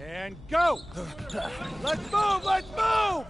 And go! Let's move! Let's move!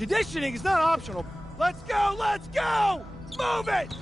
Conditioning is not optional. Let's go! Let's go! Move it!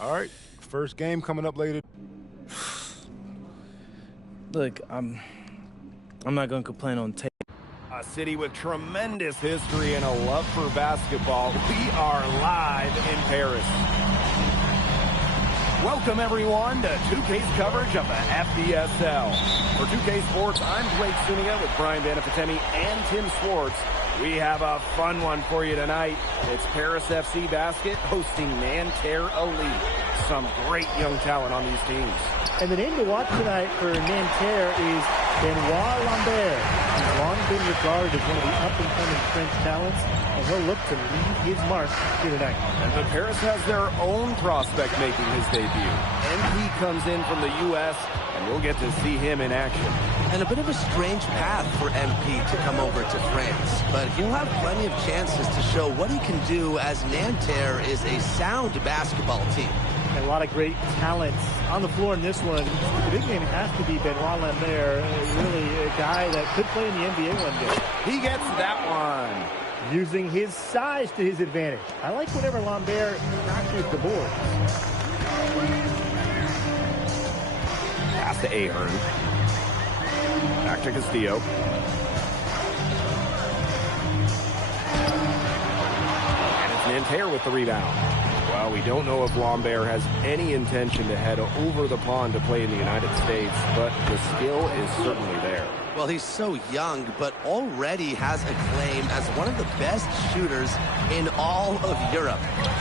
All right, first game coming up later. Look, I'm not gonna complain on tape. A city with tremendous history and a love for basketball. We are live in Paris. Welcome, everyone, to 2K's coverage of the FBSL. For 2K Sports, I'm Blake Sunia with Brian Banafitemi and Tim Swartz. We have a fun one for you tonight. It's Paris FC Basket hosting Nanterre Elite. Some great young talent on these teams. And the name to watch tonight for Nanterre is Benoit Lambert. He's long been regarded as one of the up-and-coming French talents, and he'll look to leave his mark here tonight. And the Paris has their own prospect making his debut. MP comes in from the U.S., and we'll get to see him in action. And a bit of a strange path for MP to come over to France, but he'll have plenty of chances to show what he can do, as Nanterre is a sound basketball team. And a lot of great talents on the floor in this one. The big name has to be Benoit Lambert, really a guy that could play in the NBA one day. He gets that one. Using his size to his advantage. I like whenever Lambert captures the board. Pass to Ahern. Back to Castillo. And it's Nanterre with the rebound. Well, we don't know if Lambert has any intention to head over the pond to play in the United States, but the skill is certainly there. Well, he's so young, but already has a claim as one of the best shooters in all of Europe.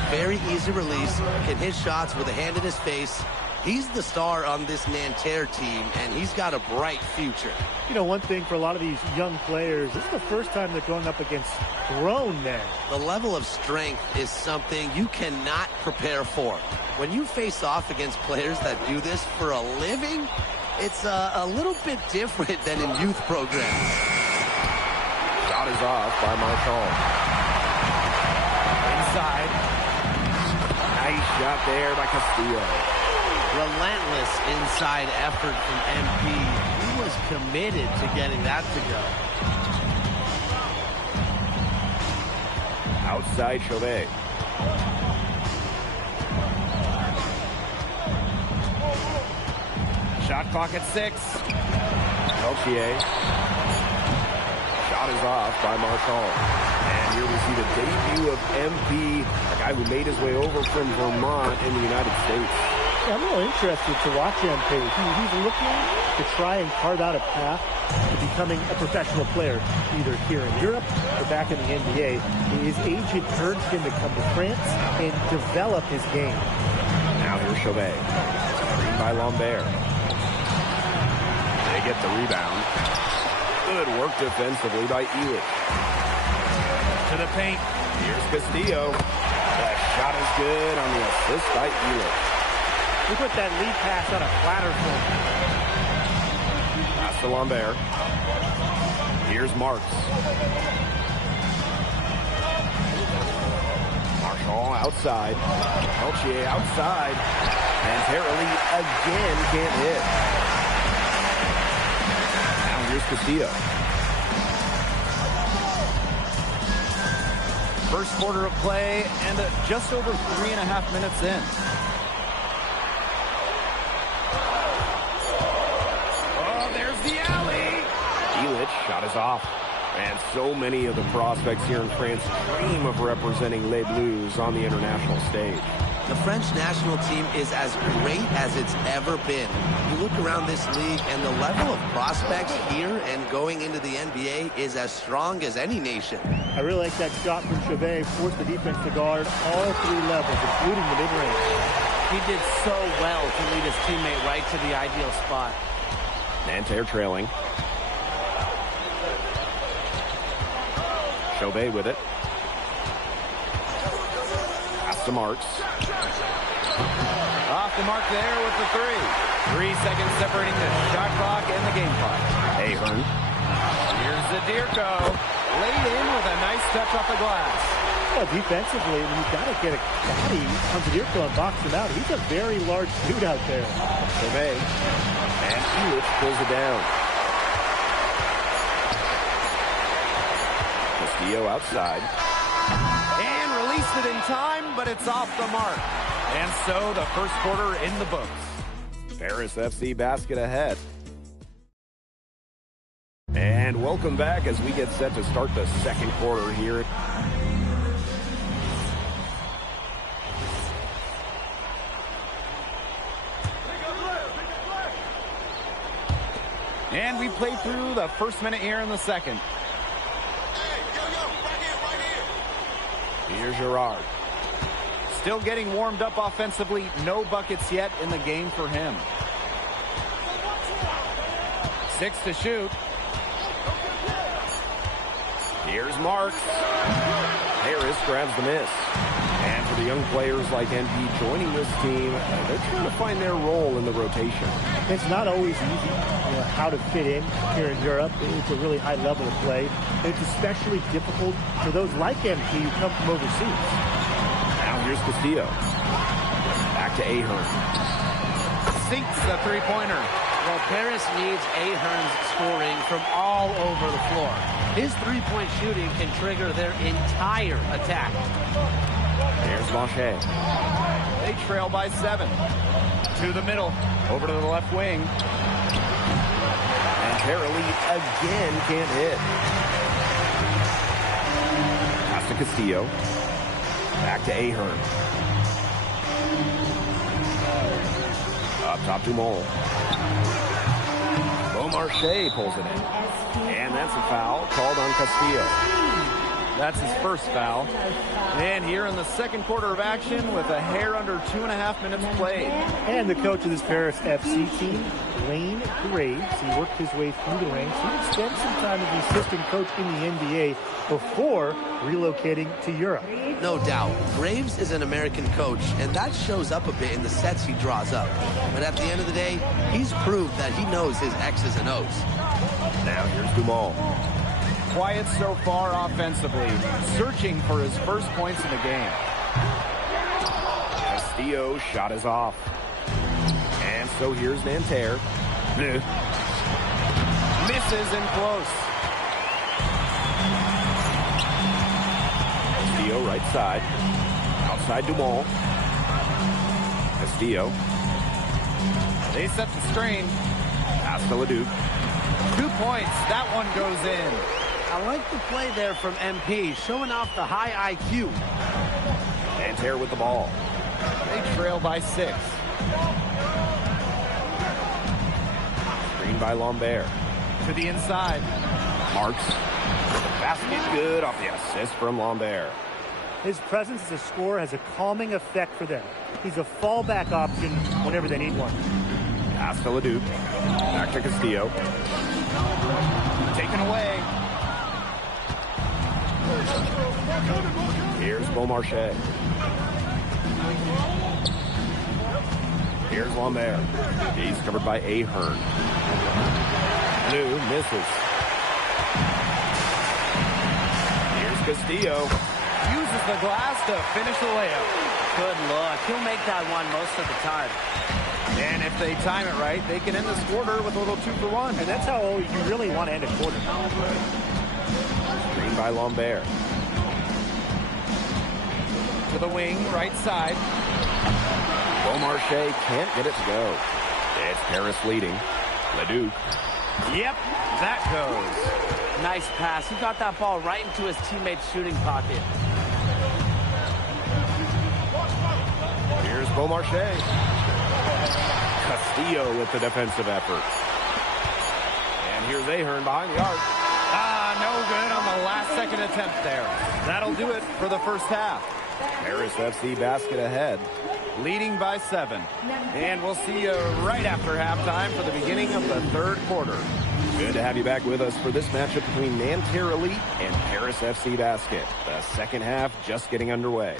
Very easy release, can hit shots with a hand in his face. He's the star on this Nanterre team, and he's got a bright future. You know, one thing for a lot of these young players, this is the first time they're going up against grown men. The level of strength is something you cannot prepare for. When you face off against players that do this for a living, it's a little bit different than in youth programs. Shot is off by Marshall. Inside. Nice shot there by Castillo. Relentless inside effort from MP. He was committed to getting that to go. Outside Chauvet. Shot clock at 6. Peltier. Shot is off by Marshall. And here we see the debut of MP, a guy who made his way over from Vermont in the United States. Yeah, I'm a little interested to watch MP. He's looking to try and carve out a path to becoming a professional player, either here in Europe or back in the NBA. His agent urged him to come to France and develop his game. Now here's Chauvet. Screen by Lambert. They get the rebound. Good work defensively by Elich. To the paint. Here's Castillo. That shot is good on the assist by Elich. We put that lead pass on a platter for him. Pass to Lambert. Here's Marks. Marshall outside. Peltier outside. And Terrelli again can't hit. Now here's Castillo. First quarter of play and just over 3.5 minutes in. Elich, shot is off. And so many of the prospects here in France dream of representing Les Bleus on the international stage. The French national team is as great as it's ever been. You look around this league, and the level of prospects here and going into the NBA is as strong as any nation. I really like that shot from Chauvet. Forced the defense to guard all 3 levels, including the mid-range. He did so well to lead his teammate right to the ideal spot. Nanterre trailing. Chauvet with it. Pass to Marks. Off the mark there with the 3. 3 seconds separating the shot clock and the game clock. Ahern. Here's Zadirko. Laid in with a nice touch off the glass. Well, defensively, I mean, you've got to get a body on Zadirko and box him out. He's a very large dude out there. Chauvet. And Elich pulls it down. Castillo outside. And released it in time, but it's off the mark. And so the first quarter in the books. Paris FC basket ahead. And welcome back as we get set to start the second quarter here. And we played through the first minute here in the second. Here's Gerard. Still getting warmed up offensively. No buckets yet in the game for him. 6 to shoot. Here's Marks. Harris grabs the miss. And for the young players like MP joining this team, they're trying to find their role in the rotation. It's not always easy, how to fit in here in Europe. It's a really high level of play. It's especially difficult for those like MP who come from overseas. Now here's Castillo. Back to Ahern. Sinks the three-pointer. Well, Paris needs Ahern's scoring from all over the floor. His three-point shooting can trigger their entire attack. Here's Marche. They trail by 7. To the middle. Over to the left wing. And Carolee again can't hit. Pass to Castillo. Back to Ahern. Up top to Mole. Beaumarchais pulls it in. And that's a foul called on Castillo. That's his first foul. And here in the second quarter of action with a hair under 2.5 minutes played. And the coach of this Paris FC team, Lane Graves, he worked his way through the ranks. He would spend some time as the assistant coach in the NBA before relocating to Europe. No doubt. Graves is an American coach, and that shows up a bit in the sets he draws up. But at the end of the day, he's proved that he knows his X's and O's. Now here's Dumal. Quiet so far offensively, searching for his first points in the game. Castillo's shot is off. And so here's Nanterre. Misses in close. Castillo right side. Outside Dumal. Castillo. They set the screen. Pass to Leduc. 2 points. That one goes in. I like the play there from MP, showing off the high IQ. Nanterre with the ball. They trail by 6. Screen by Lambert. To the inside. Marks. Basket good off the assist from Lambert. His presence as a scorer has a calming effect for them. He's a fallback option whenever they need one. Pass to Leduc. Back to Castillo. Taken away. Here's Beaumarchais. Here's Lambert. He's covered by Ahern. New misses. Here's Castillo. Uses the glass to finish the layup. Good look. He'll make that one most of the time. And if they time it right, they can end this quarter with a little 2-for-1. And that's how you really want to end a quarter. Screen by Lambert. To the wing, right side. Beaumarchais can't get it to go. It's Paris leading. Leduc. Yep, that goes. Nice pass. He got that ball right into his teammate's shooting pocket. Here's Beaumarchais. Castillo with the defensive effort. And here's Ahern behind the arc. No good on the last-second attempt there. That'll do it for the first half. Paris FC basket ahead. Leading by 7. And we'll see you right after halftime for the beginning of the third quarter. Good to have you back with us for this matchup between Nanterre Elite and Paris FC Basket. The second half just getting underway.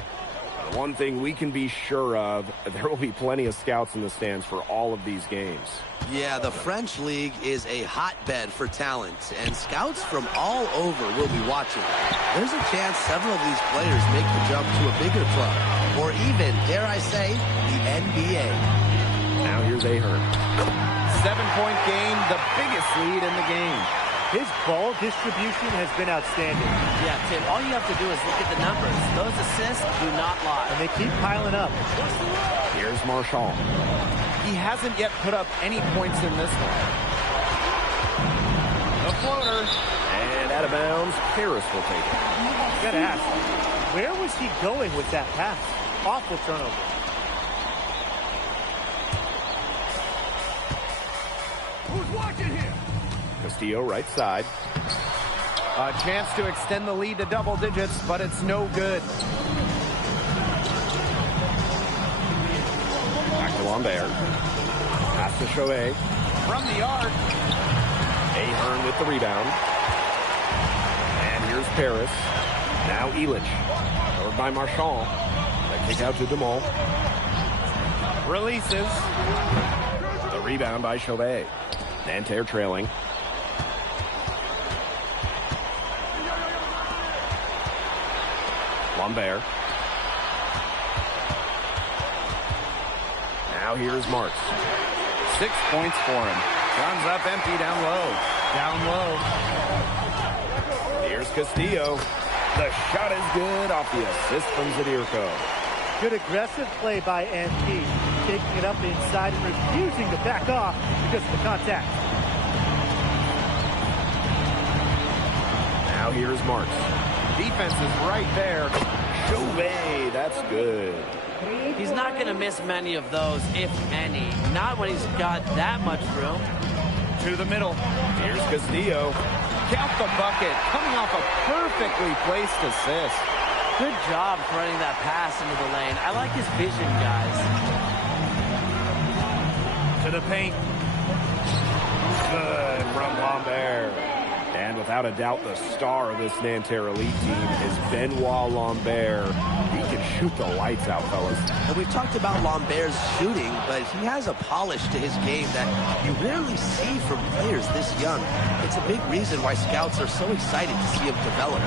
One thing we can be sure of, there will be plenty of scouts in the stands for all of these games. Yeah, the French League is a hotbed for talent, and scouts from all over will be watching. There's a chance several of these players make the jump to a bigger club, or even, dare I say, the NBA. Now here's Ahern. 7-point game, the biggest lead in the game. His ball distribution has been outstanding. Yeah, Tim, all you have to do is look at the numbers. Those assists do not lie. And they keep piling up. Here's Marchand. He hasn't yet put up any points in this one. The floater. And out of bounds, Paris will take it. You gotta ask, where was he going with that pass? Awful turnover. Castillo right side. A chance to extend the lead to double digits, but it's no good. Back to Lambert. Pass to Chauvet. From the arc. Ahern with the rebound. And here's Paris. Now Elich. Covered by Marchand. That kick out to DeMol. Releases. The rebound by Chauvet. Nanterre trailing. Lambert. Now here's Marks. 6 points for him. Comes up empty down low. Down low. Here's Castillo. The shot is good off the assist from Zadirko. Good aggressive play by NP. Taking it up inside and refusing to back off because of the contact. Now here's Marks. Defense is right there. Chauvet, that's good. He's not going to miss many of those, if any. Not when he's got that much room. To the middle. Here's Castillo. Count the bucket. Coming off a perfectly placed assist. Good job running that pass into the lane. I like his vision, guys. To the paint. Good from Lambert. And without a doubt, the star of this Nanterre Elite team is Benoit Lambert. He can shoot the lights out, fellas. And we've talked about Lambert's shooting, but he has a polish to his game that you rarely see from players this young. It's a big reason why scouts are so excited to see him develop.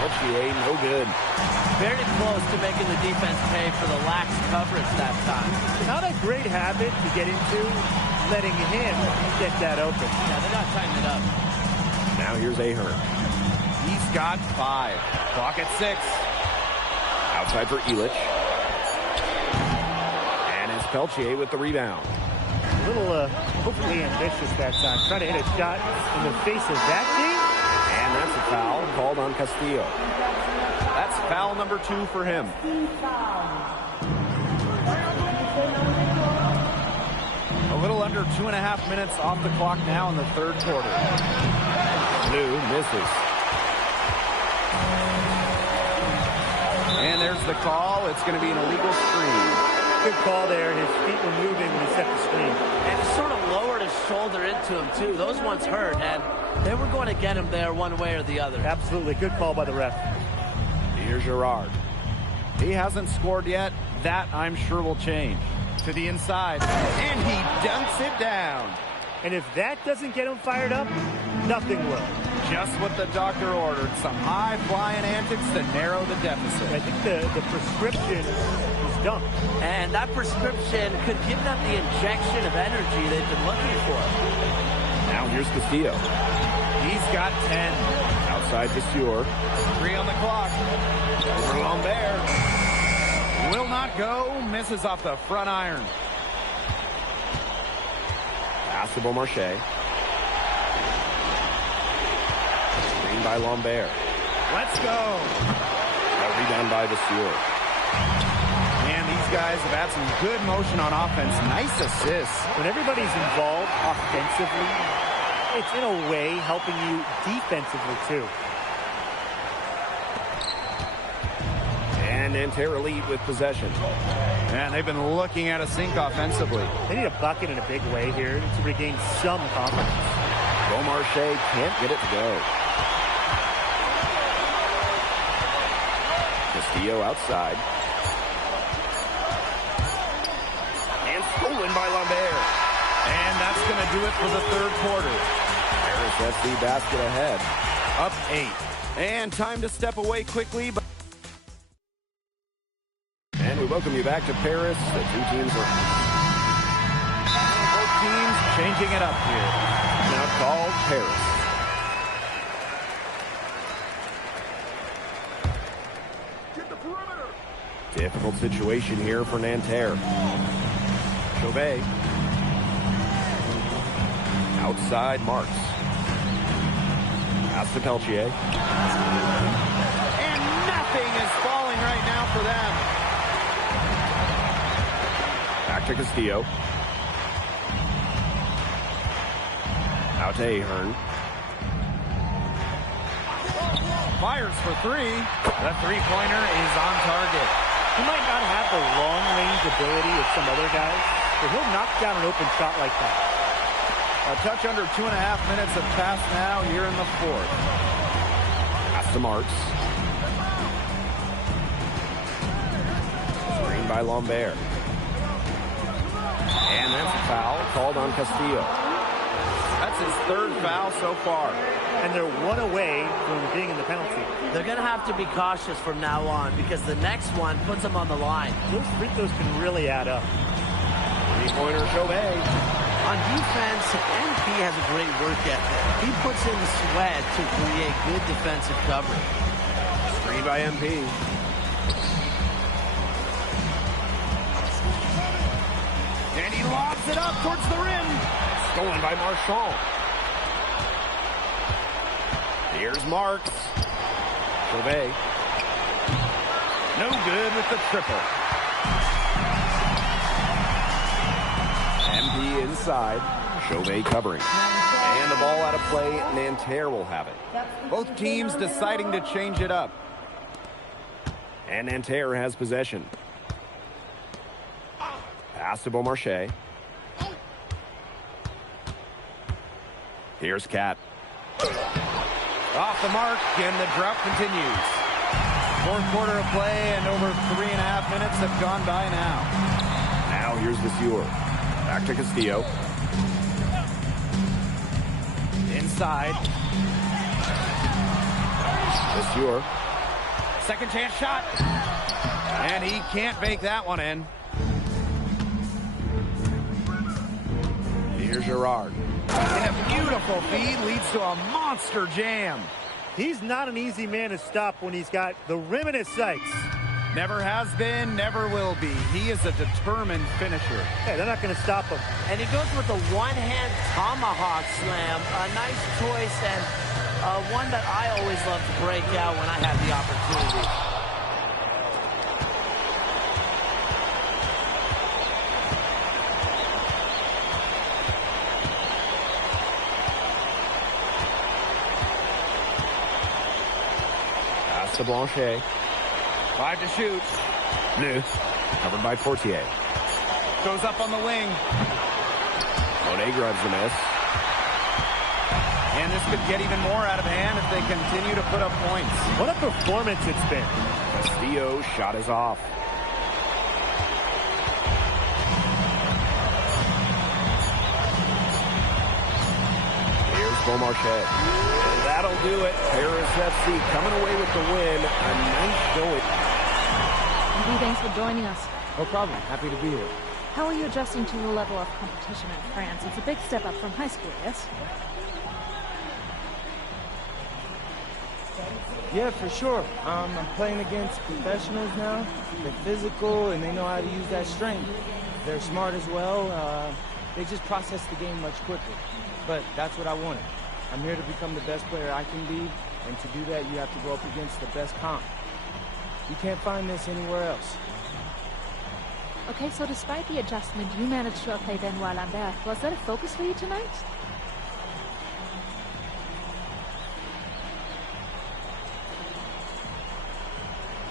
Peltier, no good. Very close to making the defense pay for the lax coverage that time. Not a great habit to get into, letting him get that open. Yeah, they're not tightening it up. Now here's Ahern. He's got 5. Clock at 6. Outside for Elich. And it's Peltier with the rebound. A little hopefully ambitious that time. Trying to hit a shot in the face of that team. And that's a foul called on Castillo. That's foul number 2 for him. A little under 2.5 minutes off the clock now in the third quarter. Blue misses. And there's the call. It's going to be an illegal screen. Good call there. His feet were moving when he set the screen. And he sort of lowered his shoulder into him, too. Those ones hurt, and they were going to get him there one way or the other. Absolutely. Good call by the ref. Here's Girard. He hasn't scored yet. That, I'm sure, will change. To the inside. And he dunks it down. And if that doesn't get him fired up, nothing will. Just what the doctor ordered. Some high-flying antics to narrow the deficit. I think the prescription is done. And that prescription could give them the injection of energy they've been looking for. Now here's Castillo. He's got 10. Outside to Stewart. 3 on the clock. Over Lambert. Will not go. Misses off the front iron. Pass to Beaumarchais. Screen by Lambert. Let's go. A rebound by Stewart. Man, these guys have had some good motion on offense. Nice assists. When everybody's involved offensively, it's in a way helping you defensively too. And Nanterre Elite with possession. And they've been looking at a sink offensively. They need a bucket in a big way here to regain some confidence. Beaumarchais can't get it to go. Castillo outside. And stolen by Lambert. And that's going to do it for the third quarter. Paris FC basket ahead. Up 8. And time to step away quickly. But and we welcome you back to Paris. The two teams are both teams changing it up here. now called Paris. Difficult situation here for Nanterre. Chauvet. Outside Marks. Pass to Peltier. And nothing is falling right now for them. Back to Castillo. Out to Ahern. Fires for three. The three-pointer is on target. He might not have the long-range ability of some other guys, but he'll knock down an open shot like that. A touch under 2.5 minutes have passed now here in the fourth. Pass to Marks. Screen by Lambert. And that's a foul called on Castillo. That's his third foul so far. And they're one away from being in the penalty. They're going to have to be cautious from now on because the next one puts them on the line. Those free throws can really add up. Three-pointer Chauvet. On defense, MP has a great work ethic. He puts in the sweat to create good defensive coverage. Screen by MP. And he lobs it up towards the rim. Stolen by Marchand. Here's Marks. Chauvet. No good with the triple. MP inside. Chauvet covering. And the ball out of play. Nanterre will have it. Both teams deciding to change it up. And Nanterre has possession. Pass to Beaumarchais. Here's Cat. Off the mark, and the drought continues. Fourth quarter of play, and over 3.5 minutes have gone by now. Now here's Vasseur. Back to Castillo. Inside. Vasseur. Second chance shot. And he can't bake that one in. Here's Girard. And a beautiful feed leads to a monster jam. He's not an easy man to stop when he's got the rim in his sights. Never has been, never will be. He is a determined finisher. Hey, they're not going to stop him. And he goes with a one-hand tomahawk slam. A nice choice and one that I always love to break out when I have the opportunity. Pass to Blanchet. 5 to shoot. New. Covered by Fortier. Goes up on the wing. Monet grabs the miss. And this could get even more out of hand if they continue to put up points. What a performance it's been. Castillo's shot is off. Here's Beaumarchais. And that'll do it. Paris FC coming away with the win. A nice showing. Andy, thanks for joining us. No problem. Happy to be here. How are you adjusting to the level of competition in France? It's a big step up from high school, yes? Yeah, for sure. I'm playing against professionals now. They're physical and they know how to use that strength. They're smart as well. They just process the game much quicker. But that's what I wanted. I'm here to become the best player I can be, and to do that, you have to go up against the best comp. You can't find this anywhere else. Okay, so despite the adjustment, you managed to outplay Benoit Lambert. Was that a focus for you tonight?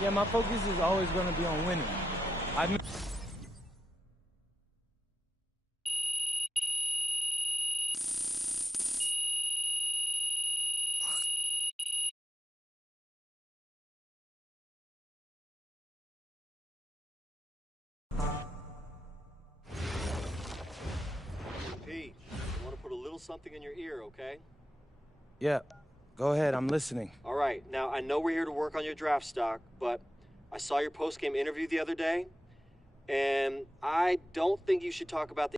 Yeah, my focus is always going to be on winning. Pete, I want to put a little something in your ear, okay? Yeah, go ahead. I'm listening. All right. Now, I know we're here to work on your draft stock, but I saw your post-game interview the other day, and I don't think you should talk about the...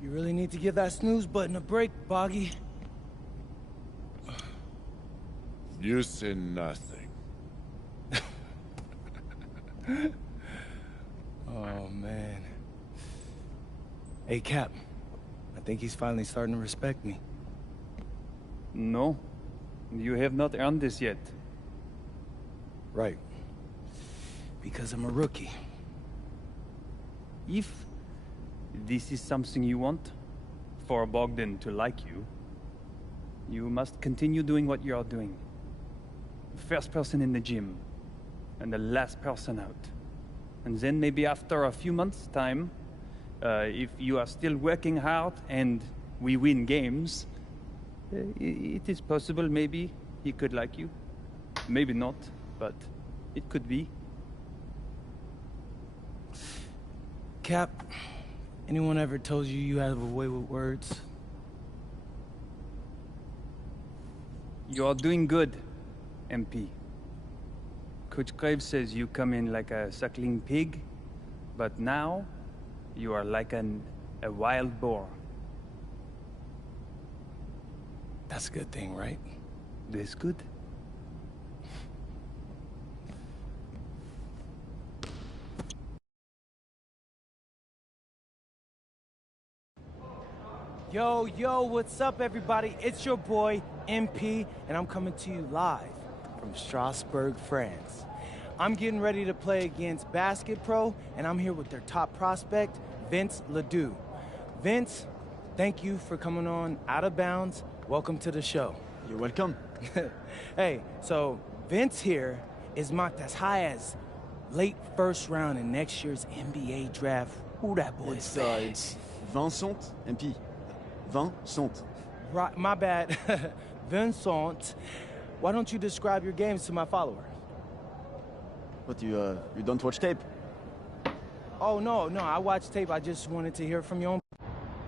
You really need to give that snooze button a break, Boggy. You say nothing. Oh, man. Hey, Cap. I think he's finally starting to respect me. No, you have not earned this yet. Right. Because I'm a rookie. If this is something you want, for Bogdan to like you, you must continue doing what you are doing. First person in the gym, and the last person out. And then maybe after a few months' time, if you are still working hard and we win games, it is possible maybe he could like you. Maybe not, but it could be. Cap, anyone ever told you you have a way with words? You are doing good, MP. Coach Graves says you come in like a suckling pig, but now you are like a wild boar. That's a good thing, right? That's good. Yo, what's up, everybody? It's your boy, MP, and I'm coming to you live from Strasbourg, France. I'm getting ready to play against Basket Pro, and I'm here with their top prospect, Vince Ledoux. Vince, thank you for coming on Out of Bounds. Welcome to the show. You're welcome. Hey, so Vince here is mocked as high as late first round in next year's NBA draft. Who that boy is? It's Vincent, MP. Vincent. Right, my bad. Vincent. Why don't you describe your games to my followers? What, you don't watch tape? Oh, no, I watched tape. I just wanted to hear from your own.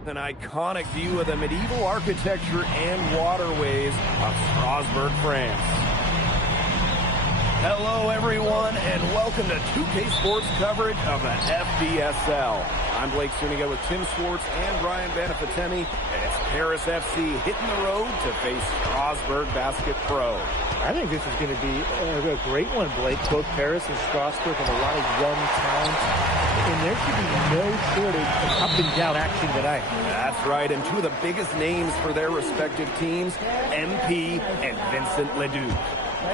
An iconic view of the medieval architecture and waterways of Strasbourg, France. Hello, everyone, and welcome to 2K Sports coverage of the FBSL. I'm Blake Suniga with Tim Swartz and Brian Banafitemi, and it's Paris FC hitting the road to face Strasbourg Basket Pro. I think this is going to be a great one, Blake. Both Paris and Strasbourg have a lot of young talent, and there should be no shortage of up-and-down action tonight. That's right, and two of the biggest names for their respective teams, MP and Vincent Ledoux.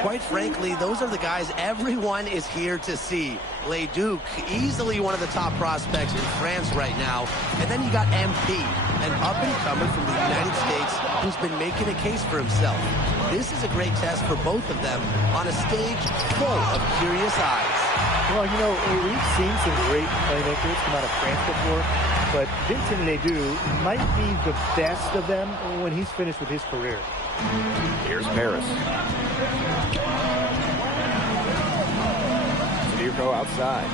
Quite frankly, those are the guys everyone is here to see. Ledoux, easily one of the top prospects in France right now. And then you got MP, an up-and-comer from the United States who's been making a case for himself. This is a great test for both of them on a stage full of curious eyes. Well, you know, we've seen some great playmakers come out of France before, but Vincent Ledoux might be the best of them when he's finished with his career. Here's Paris. Go outside.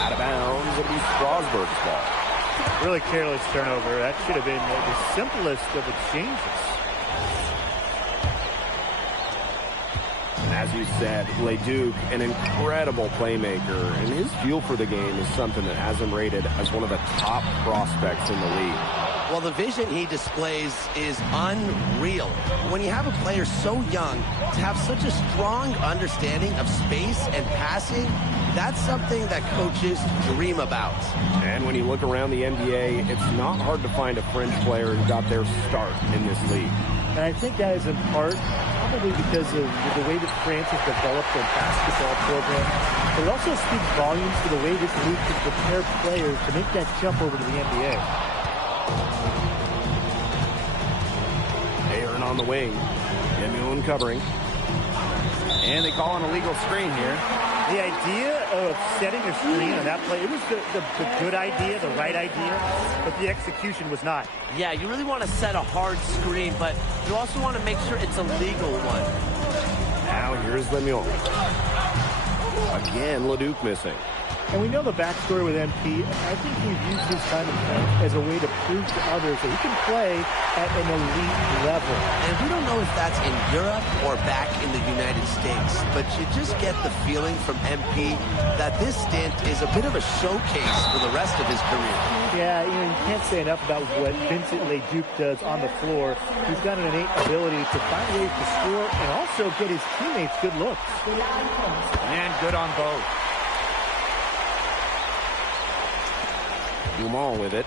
Out of bounds. It'll be Strasbourg's ball. Really careless turnover. That should have been the simplest of exchanges. As you said, Ledoux, an incredible playmaker, and his feel for the game is something that has him rated as one of the top prospects in the league. Well, the vision he displays is unreal. When you have a player so young, to have such a strong understanding of space and passing, that's something that coaches dream about. And when you look around the NBA, it's not hard to find a French player who got their start in this league. And I think that is in part probably because of the way that France has developed their basketball program. But it also speaks volumes to the way this league can prepare players to make that jump over to the NBA. Aaron on the wing. Immune covering. And they call an illegal screen here. The idea of setting a screen on that play, it was the good idea, the right idea, but the execution was not. Yeah, you really want to set a hard screen, but you also want to make sure it's a legal one. Now here's Lemieux. Again, Ledoux missing. And we know the backstory with MP. I think he's used his time in France as a way to prove to others that he can play at an elite level. And we don't know if that's in Europe or back in the United States, but you just get the feeling from MP that this stint is a bit of a showcase for the rest of his career. Yeah, you know, you can't say enough about what Vincent Ledoux does on the floor. He's got an innate ability to find ways to score and also get his teammates good looks. And good on both. Dumont with it.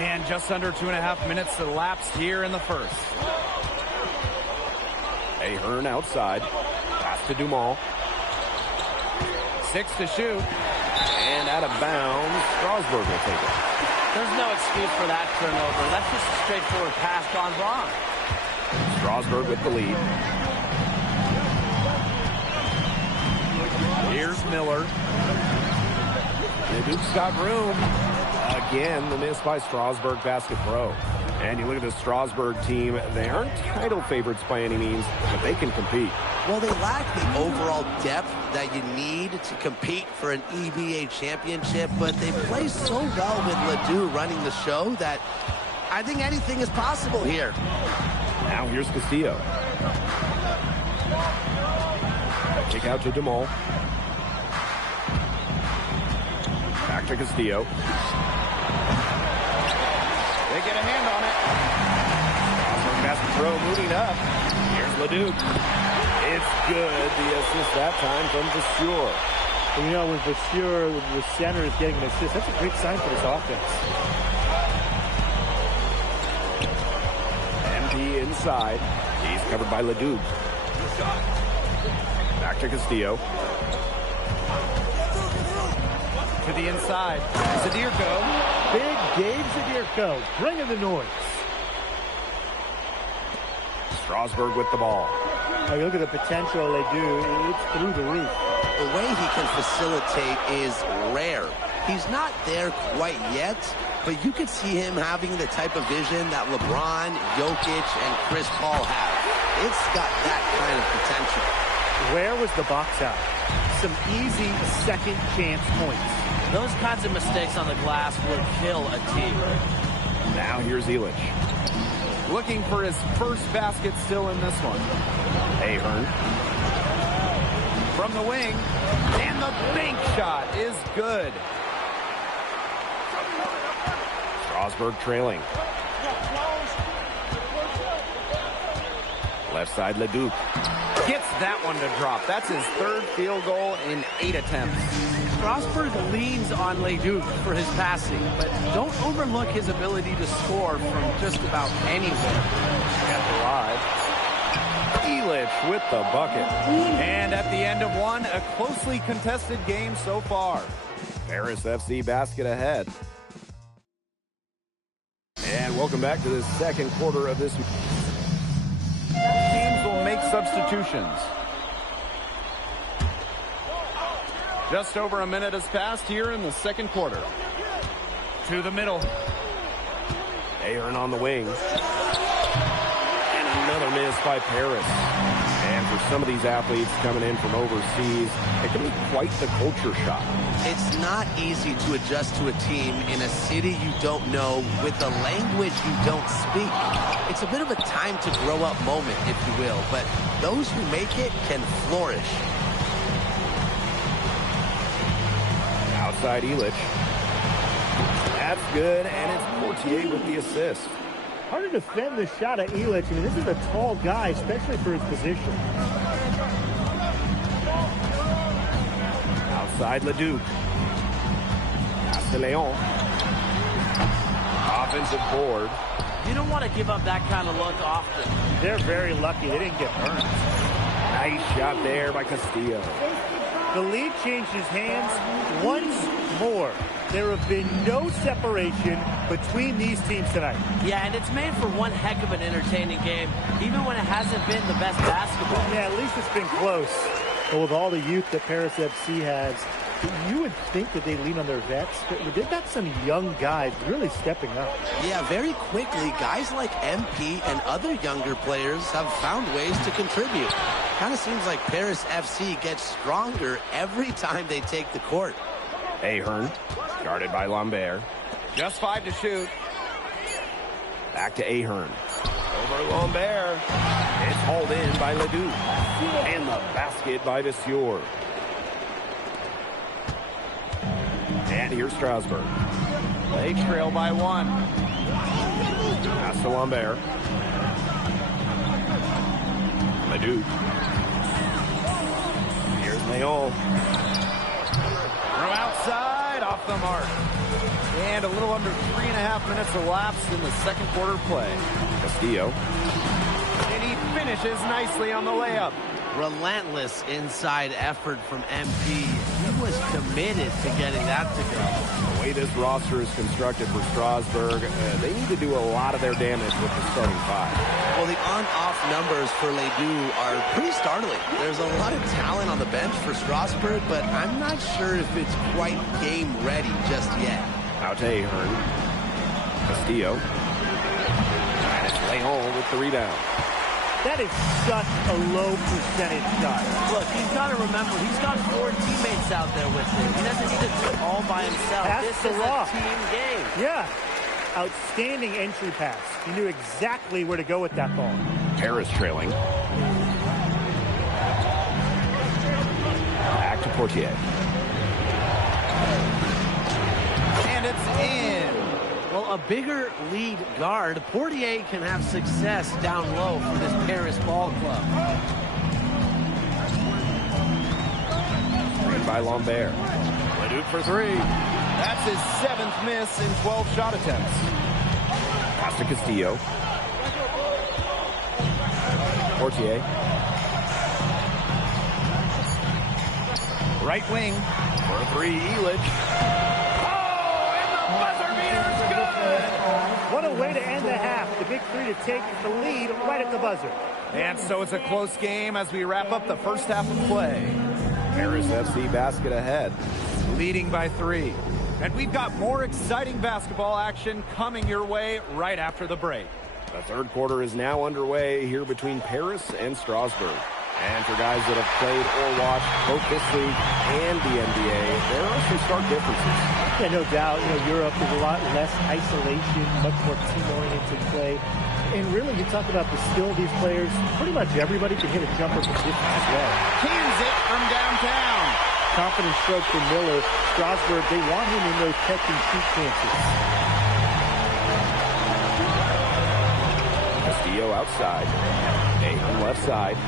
And just under 2.5 minutes elapsed here in the first. Ahern outside. Pass to Dumas. 6 to shoot. And out of bounds, Strasburg will take it. There's no excuse for that turnover. That's just a straightforward pass gone wrong. Strasburg with the lead. Here's Miller. Leduc's got room. Again, the miss by Strasburg Basket Pro. And you look at the Strasburg team, they aren't title favorites by any means, but they can compete. Well, they lack the overall depth that you need to compete for an EBA championship, but they play so well with Ledoux running the show that I think anything is possible here. Now here's Castillo. Kick out to Dumas. Back to Castillo. They get a hand on it. Basket throw moving up. Here's Leduc. It's good. The assist that time from Vasseur. And you know, when Vasseur, the center, is getting an assist, that's a great sign for this offense. MP inside. He's covered by Leduc. Back to Castillo. To the inside. Zadirko. Big Gabe Zadirko, bringing the noise. Strasburg with the ball. Now you look at the potential they do, it's through the roof. The way he can facilitate is rare. He's not there quite yet, but you could see him having the type of vision that LeBron, Jokic, and Chris Paul have. It's got that kind of potential. Where was the box out? Some easy second chance points. Those kinds of mistakes on the glass will kill a team. Now here's Elich. Looking for his first basket still in this one. Ahern. From the wing. And the bank shot is good. Strasburg trailing. Left side, Leduc. Gets that one to drop. That's his third field goal in 8 attempts. Strasburg leans on Leduc for his passing, but don't overlook his ability to score from just about anywhere. Kept alive. Elich with the bucket. And at the end of one, a closely contested game so far. Paris FC basket ahead. And welcome back to the second quarter of this. Teams will make substitutions. Just over a minute has passed here in the second quarter. To the middle. Ahern on the wing. And another miss by Paris. And for some of these athletes coming in from overseas, it can be quite the culture shock. It's not easy to adjust to a team in a city you don't know with a language you don't speak. It's a bit of a time to grow up moment, if you will, but those who make it can flourish. Outside Elich. That's good, and it's Portier with the assist. Hard to defend the shot of Elich. I mean, this is a tall guy, especially for his position. Outside Leduc. Castellon. Offensive board. You don't want to give up that kind of look often. They're very lucky they didn't get burned. Nice shot there by Castillo. The lead changes hands once more. There have been no separation between these teams tonight. Yeah, and it's made for one heck of an entertaining game, even when it hasn't been the best basketball. Yeah, at least it's been close. But with all the youth that Paris FC has, you would think that they lean on their vets, but they've got some young guys really stepping up. Yeah, very quickly, guys like MP and other younger players have found ways to contribute. Kind of seems like Paris FC gets stronger every time they take the court. Ahern, guarded by Lambert. Just 5 to shoot. Back to Ahern. Over Lambert. It's hauled in by Ledoux. And the basket by Vasseur. And here's Strasburg. They trail by 1. Pass to Lambert. Ledoux. Here's Leon. From outside, off off the mark. And a little under 3.5 minutes elapsed in the second quarter play. Castillo. And he finishes nicely on the layup. Relentless inside effort from MP. He was committed to getting that to go. The way this roster is constructed for Strasburg, they need to do a lot of their damage with the starting five. Well, the on-off numbers for Ledoux are pretty startling. There's a lot of talent on the bench for Strasburg, but I'm not sure if it's quite game ready just yet. Out to Ahern. Castillo. And it's Leon with the rebound. That is such a low percentage shot. Look, he's got to remember, he's got 4 teammates out there with him. He doesn't need to do it all by himself. This is a team game. Yeah. Outstanding entry pass. He knew exactly where to go with that ball. Paris trailing. Back to Portier. And it's in. Well, a bigger lead guard, Portier can have success down low for this Paris ball club. Screen by Lambert. Ledoux for 3. That's his 7th miss in 12 shot attempts. Pass to Castillo. Portier. Right wing. For a 3, Elich. What a way to end the half. The big 3 to take the lead right at the buzzer. And so it's a close game as we wrap up the first half of play. Paris FC basket ahead. Leading by 3. And we've got more exciting basketball action coming your way right after the break. The third quarter is now underway here between Paris and Strasburg. And for guys that have played or watched both this league and the NBA, there are some stark differences. Yeah, no doubt. Europe is a lot less isolation, much more team-oriented play. And really, you talk about the skill of these players, pretty much everybody can hit a jumper from distance as well. Cans it from downtown. Confident stroke from Miller. Strasburg, they want him in those catch-and-shoot chances. Castillo outside. Ahern left side.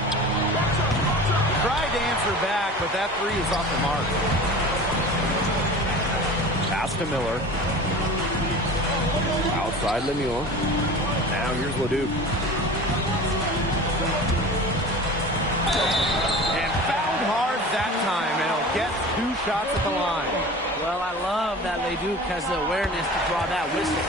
Tried to answer back, but that 3 is off the mark. Pass to Miller. Outside Lemieux. Now here's Ledoux. And fouled hard that time, and he'll get 2 shots at the line. Well, I love that Ledoux has the awareness to draw that whistle.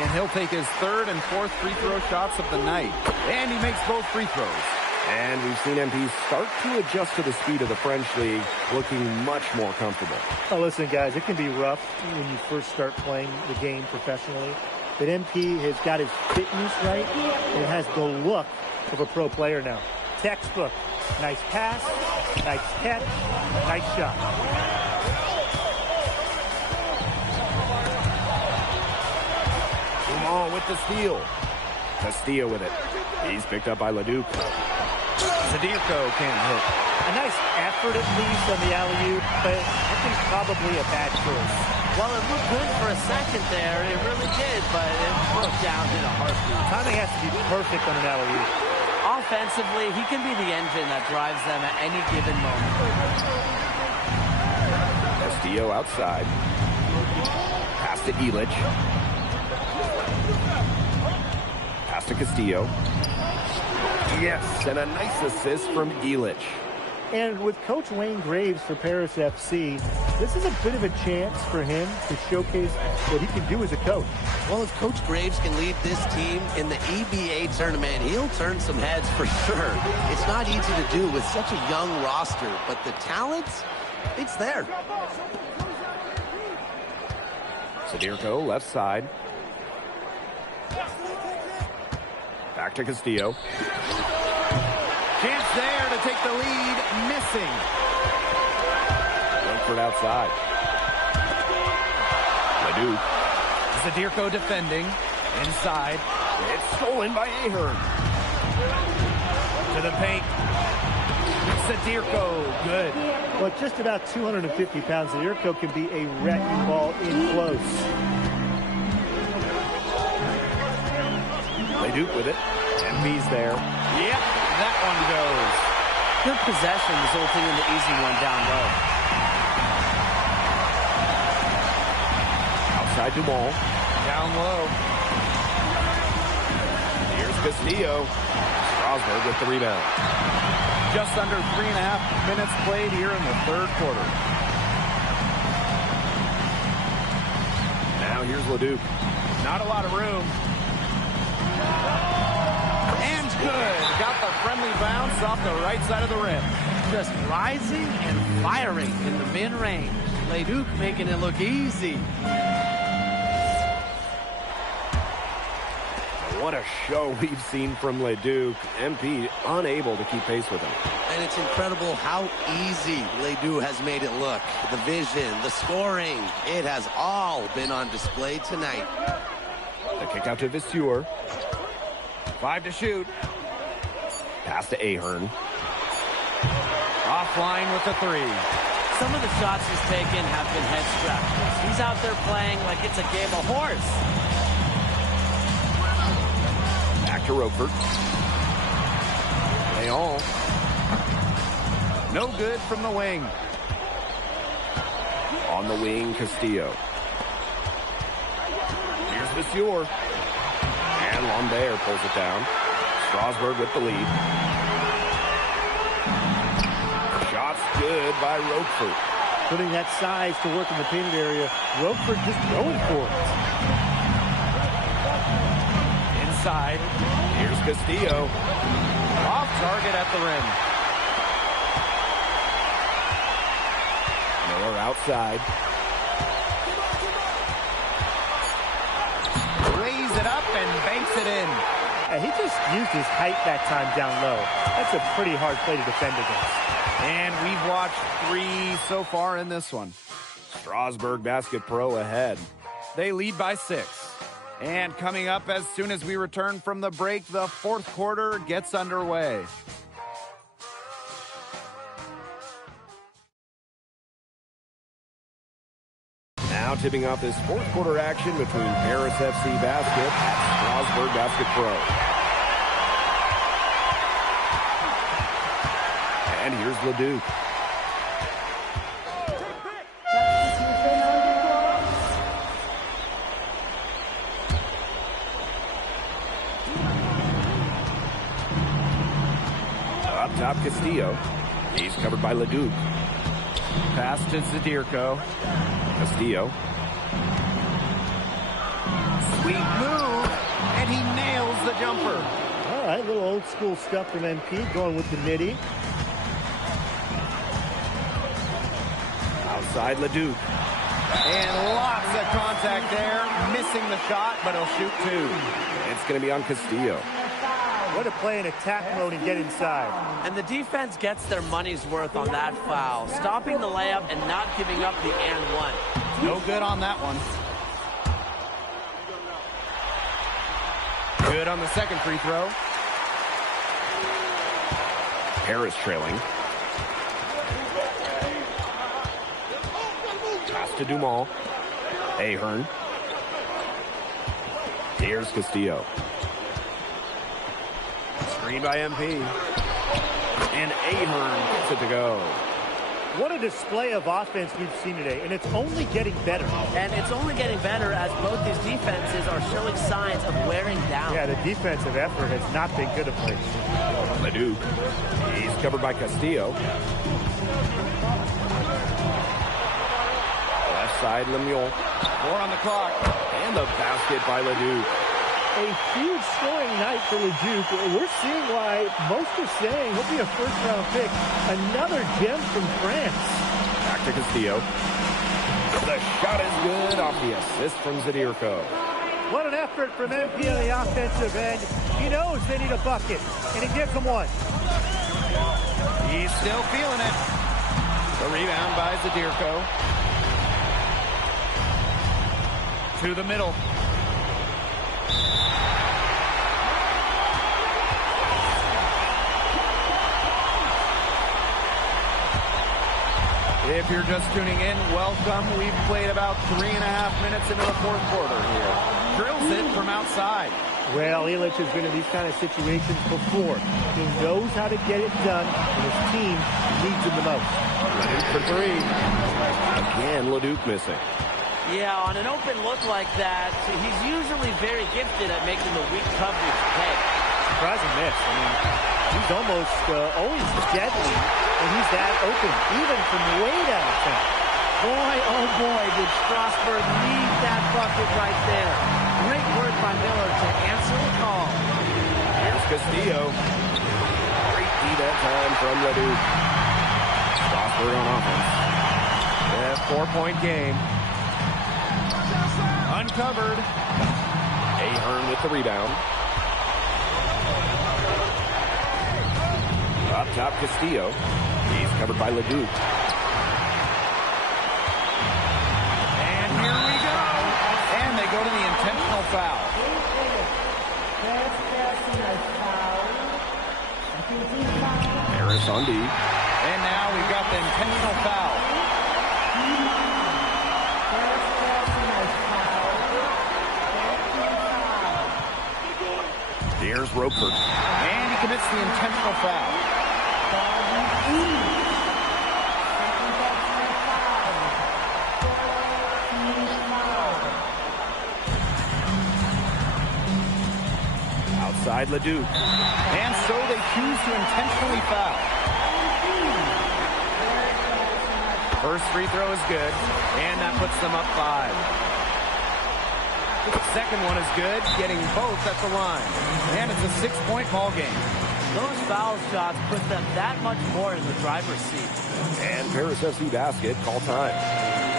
And he'll take his 3rd and 4th free throw shots of the night. And he makes both free throws. And we've seen MP start to adjust to the speed of the French league, looking much more comfortable. Oh, listen, guys, it can be rough when you first start playing the game professionally. But MP has got his fitness right and has the look of a pro player now. Textbook. Nice pass, nice catch, nice shot. Dumont with the steal. Castillo with it. He's picked up by Ledoux. Zadirko can't hit. A nice effort at least on the alley-oop, but I think probably a bad choice. Well, it looked good for a second there. It really did, but it broke down in a heartbeat. Timing has to be perfect on an alley-oop. Offensively, he can be the engine that drives them at any given moment. Castillo outside. Pass to Elich. Pass to Castillo. Yes, and a nice assist from Elich. And with Coach Wayne Graves for Paris FC, this is a bit of a chance for him to showcase what he can do as a coach. Well, if Coach Graves can lead this team in the EBA tournament, he'll turn some heads for sure. It's not easy to do with such a young roster, but the talent, it's there. Zadirko left side. Back to Castillo. Chance there to take the lead, missing. Langford outside. Ledoux. Zadirko defending, inside. It's stolen by Ahern. To the paint. Zadirko, good. Well, at just about 250 pounds, Zadirko can be a wrecking ball in close. Ledoux with it. MP's there. Yep, that one goes. Good possession resulting in the easy one down low. Ty Dumont. Down low. Here's Castillo. Strasburg with the rebound. Just under 3.5 minutes played here in the third quarter. Now here's Leduc. Not a lot of room. And good. Got the friendly bounce off the right side of the rim. Just rising and firing in the mid-range. Leduc making it look easy. What a show we've seen from Leduc. MP unable to keep pace with him. And it's incredible how easy Leduc has made it look. The vision, the scoring, it has all been on display tonight. The kick out to Viseur. 5 to shoot. Pass to Ahern. Offline with the 3. Some of the shots he's taken have been head scratchers. He's out there playing like it's a game of horse. Back to Roquefort. Leon. No good from the wing. On the wing, Castillo. Here's Viseur. And Lambert pulls it down. Strasburg with the lead. Shots good by Roquefort. Putting that size to work in the painted area. Roquefort just going for it. Inside. Here's Castillo. Off target at the rim. Miller outside. Lays it up and banks it in. He just used his height that time down low. That's a pretty hard play to defend against. And we've watched 3 so far in this one. Strasburg Basket Pro ahead. They lead by 6. And coming up as soon as we return from the break, the fourth quarter gets underway. Now tipping off this fourth quarter action between Paris FC Basket and Strasburg Basket Pro. And here's Leduc. Up top, Castillo. He's covered by Leduc. Pass to Zadirko. Castillo. Sweet move, and he nails the jumper. All right, little old school stuff from MP, going with the nitty. Outside Leduc. And lots of contact there. Missing the shot, but he'll shoot 2. It's going to be on Castillo. What a play in attack mode and get inside. And the defense gets their money's worth on that foul. Stopping the layup and not giving up the and one. No good on that one. Good on the second free throw. Paris trailing. Pass to Dumont. Ahern. Here's Castillo. Screen by MP. And Ahern gets it to go. What a display of offense we've seen today, and it's only getting better. And it's only getting better as both these defenses are showing signs of wearing down. Yeah, the defensive effort has not been good of late. Leduc. He's covered by Castillo. Left side, Lemuel. 4 on the clock. And the basket by Leduc. A huge scoring night for Leduc. We're seeing why most are saying he'll be a first-round pick. Another gem from France. Back to Castillo. The shot is good off the assist from Zadirko. What an effort from MP on the offensive end. He knows they need a bucket, and he gives them one. He's still feeling it. The rebound by Zadirko. To the middle. If you're just tuning in, welcome. We've played about 3.5 minutes into the fourth quarter here. Drills it from outside. Well, Illich has been in these kind of situations before. He knows how to get it done, and his team needs him the most. Leduc for 3. Again, Leduc missing. Yeah, on an open look like that, he's usually very gifted at making the weak coverage pay. Surprising miss. I mean, he's almost always deadly when he's that open, even from way downtown. Boy, oh boy, did Strasburg need that bucket right there. Great work by Miller to answer the call. Here's Castillo. Great D that time from Ledoux. Strasburg on offense. Yeah, 4-point game. Uncovered. Ahern with the rebound. Up top, Castillo. He's covered by Ledoux. And here we go. And they go to the intentional foul. Harris on D. And now we've got the intentional foul. Here's Roker. And he commits the intentional foul. Outside Ledoux. And so they choose to intentionally foul. First free throw is good, and that puts them up 5. Second one is good, getting both at the line. And it's a 6-point ball game. Those foul shots put them that much more in the driver's seat. And Paris FC basket, call time.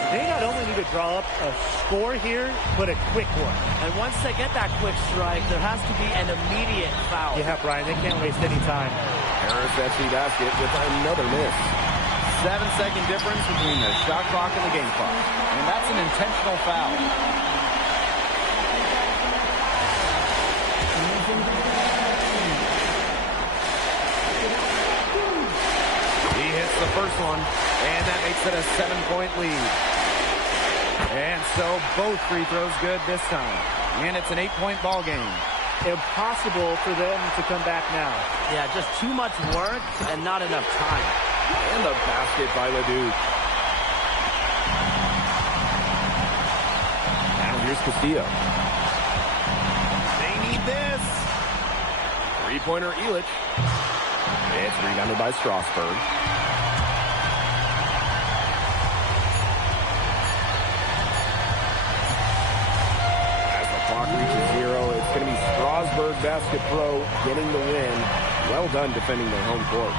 They not only need to draw up a score here, but a quick one. And once they get that quick strike, there has to be an immediate foul. Yeah, Brian, they can't waste any time. Paris FC basket with another miss. 7-second difference between the shot clock and the game clock. And that's an intentional foul. He hits the first one, and that makes it a 7-point lead. And so both free throws good this time. And it's an 8-point ball game. Impossible for them to come back now. Yeah, just too much work and not enough time. And the basket by Ledoux. Now here's Castillo. They need this. Three-pointer Illich. It's rebounded by Strasburg. As the clock reaches 0, it's going to be Strasburg Basket Pro getting the win. Well done defending their home court.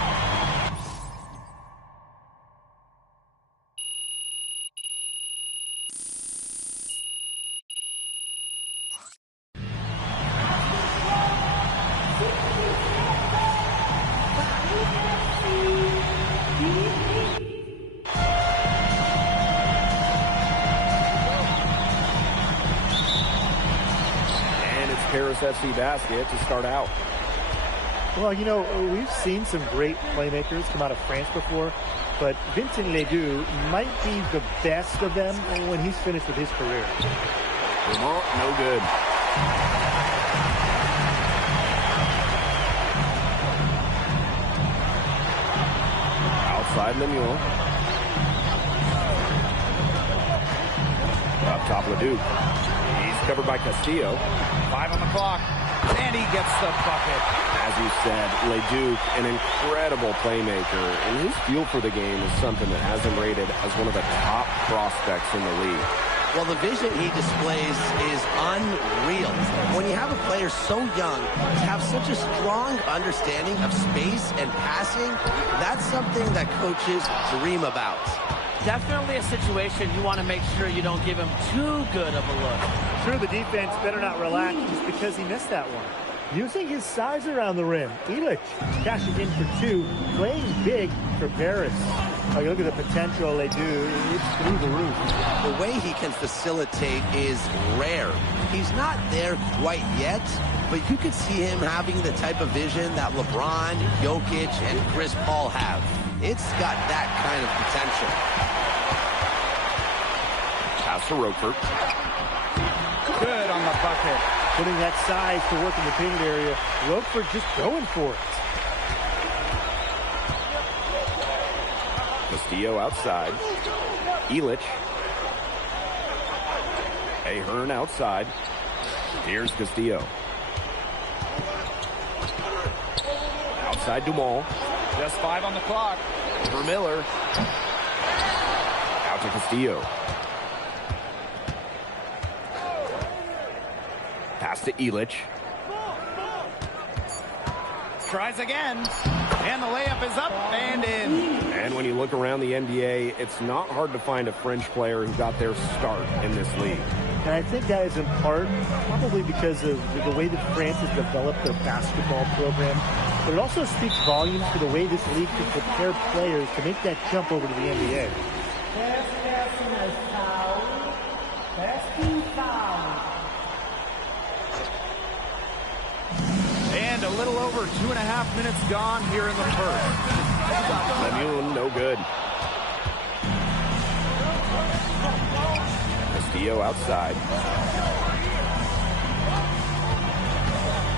Paris FC basket to start out. Well, you know, we've seen some great playmakers come out of France before, but Vincent Ledoux might be the best of them when he's finished with his career. Vermont, no good. Outside Lemuel. Up top Ledoux. He's covered by Castillo. 5 on the clock, and he gets the bucket. As you said, Ledoux, an incredible playmaker, and his feel for the game is something that has him rated as one of the top prospects in the league. Well, the vision he displays is unreal. When you have a player so young to have such a strong understanding of space and passing, that's something that coaches dream about. Definitely a situation you want to make sure you don't give him too good of a look. True, the defense better not relax just because he missed that one. Using his size around the rim, Illich cashing in for 2, playing big for Paris. Oh, you look at the potential they do, it's through the roof. The way he can facilitate is rare. He's not there quite yet, but you could see him having the type of vision that LeBron, Jokic, and Chris Paul have. It's got that kind of potential. Pass to Roker. Good on the bucket. Putting that size to work in the painted area. Roker just going for it. Castillo outside. Illich. Ahern outside. Here's Castillo. Outside Dumont. Just 5 on the clock. For Miller. Out to Castillo. Pass to Illich. Tries again. And the layup is up and in. And when you look around the NBA, it's not hard to find a French player who got their start in this league. And I think that is in part probably because of the way that France has developed their basketball program. But it also speaks volumes to the way this league can prepare players to make that jump over to the NBA. And a little over 2.5 minutes gone here in the first. Lemoun, no good. Castillo outside.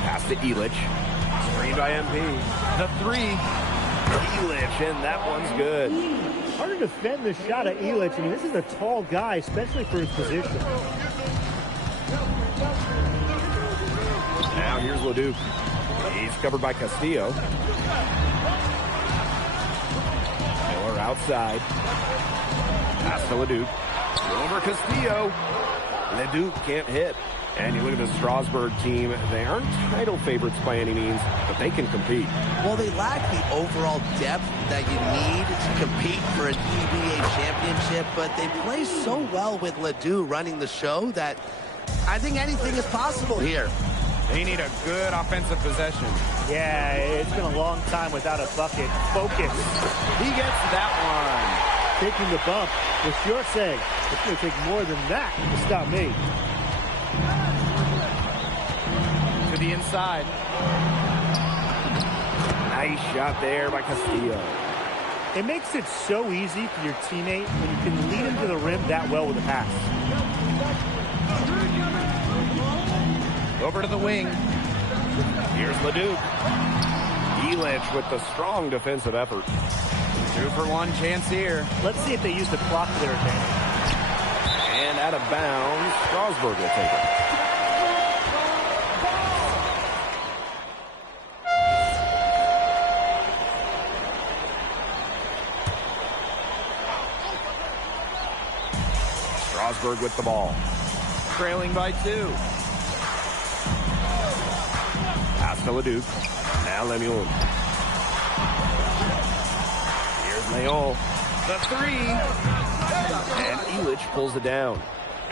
Pass to Illich. Screen by MP. The 3. Illich, and that one's good. Hard to defend the shot of Illich. I mean, this is a tall guy, especially for his position. Now here's Leduc. He's covered by Castillo. Miller outside. Pass to Leduc. Over Castillo. Leduc can't hit. And you look at the Strasbourg team, they aren't title favorites by any means, but they can compete. Well, they lack the overall depth that you need to compete for an EBA championship, but they play so well with Ledoux running the show that I think anything is possible here. They need a good offensive possession. Yeah, it's been a long time without a bucket. Focus. He gets that one. Taking the bump. What you're saying, it's going to take more than that to stop me. To the inside. Nice shot there by Castillo. It makes it so easy for your teammate when you can lead him to the rim that well with a pass. Over to the wing. Here's Leduc. Illich with the strong defensive effort. 2-for-1 chance here. Let's see if they use the clock to their advantage. And out of bounds, Strasbourg will take it. Strasbourg with the ball. Trailing by 2. Pass to Leduc. Now Lemoun. Here's Leon. The 3. And Illich pulls it down.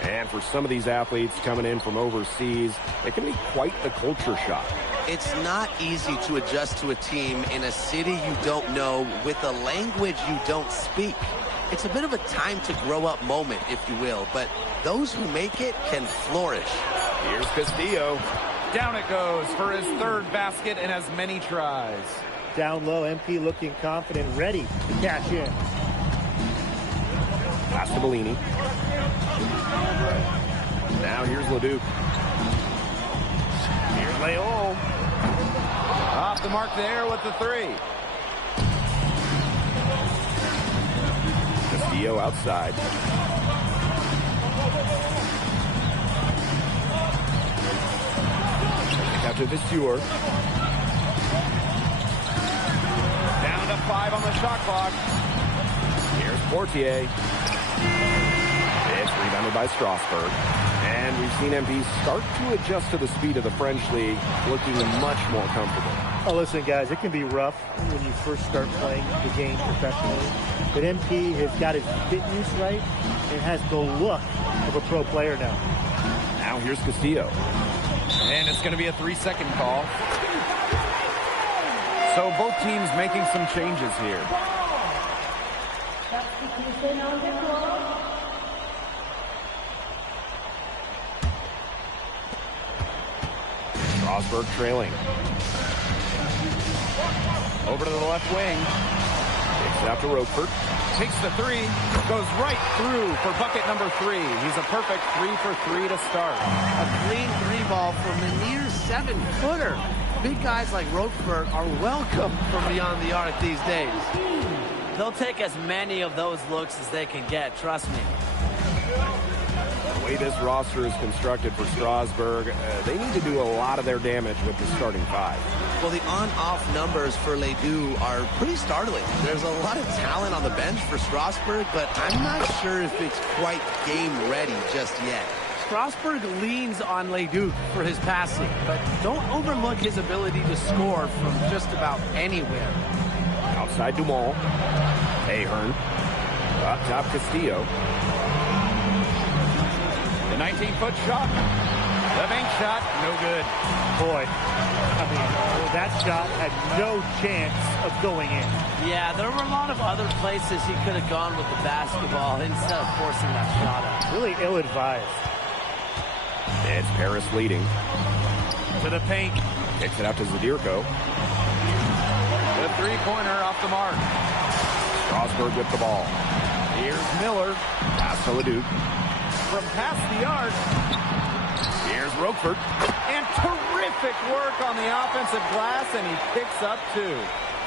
And for some of these athletes coming in from overseas, it can be quite the culture shock. It's not easy to adjust to a team in a city you don't know with a language you don't speak. It's a bit of a time to grow up moment, if you will, but those who make it can flourish. Here's Castillo. Down it goes for his 3rd basket in as many tries. Down low, MP looking confident, ready to cash in. Pass to Bellini. Now here's Leduc. Here's Leon. Off the mark there with the 3. Castillo outside. Out to Viseur. Down to 5 on the shot clock. Here's Portier. It's rebounded by Strasbourg. And we've seen MP start to adjust to the speed of the French league, looking much more comfortable. Oh, listen, guys, it can be rough when you first start playing the game professionally. But MP has got his fitness right and has the look of a pro player now. Now here's Castillo. And it's going to be a 3-second call. So both teams making some changes here. Strasbourg trailing. Over to the left wing. Takes it out to Roquefort. Takes the 3. Goes right through for bucket number 3. He's a perfect 3-for-3 to start. A clean 3-ball from the near 7-footer. Big guys like Roquefort are welcome from beyond the arc these days. They'll take as many of those looks as they can get, trust me. Away way this roster is constructed for Strasburg, they need to do a lot of their damage with the starting five. Well, the on-off numbers for Ledoux are pretty startling. There's a lot of talent on the bench for Strasburg, but I'm not sure if it's quite game-ready just yet. Strasburg leans on Leduc for his passing, but don't overlook his ability to score from just about anywhere. Outside Dumont. Ahern. Up top Castillo. The 19-foot shot. The bank shot, no good. Boy, I mean, that shot had no chance of going in. Yeah, there were a lot of other places he could have gone with the basketball instead of forcing that shot up. Really ill-advised. It's Paris leading. To the paint. Kicks it out to Zadirko. The three-pointer off the mark. Strasburg with the ball. Here's Miller. Pass to Leduc. From past the arc. Here's Roquefort. And terrific work on the offensive glass, and he picks up two.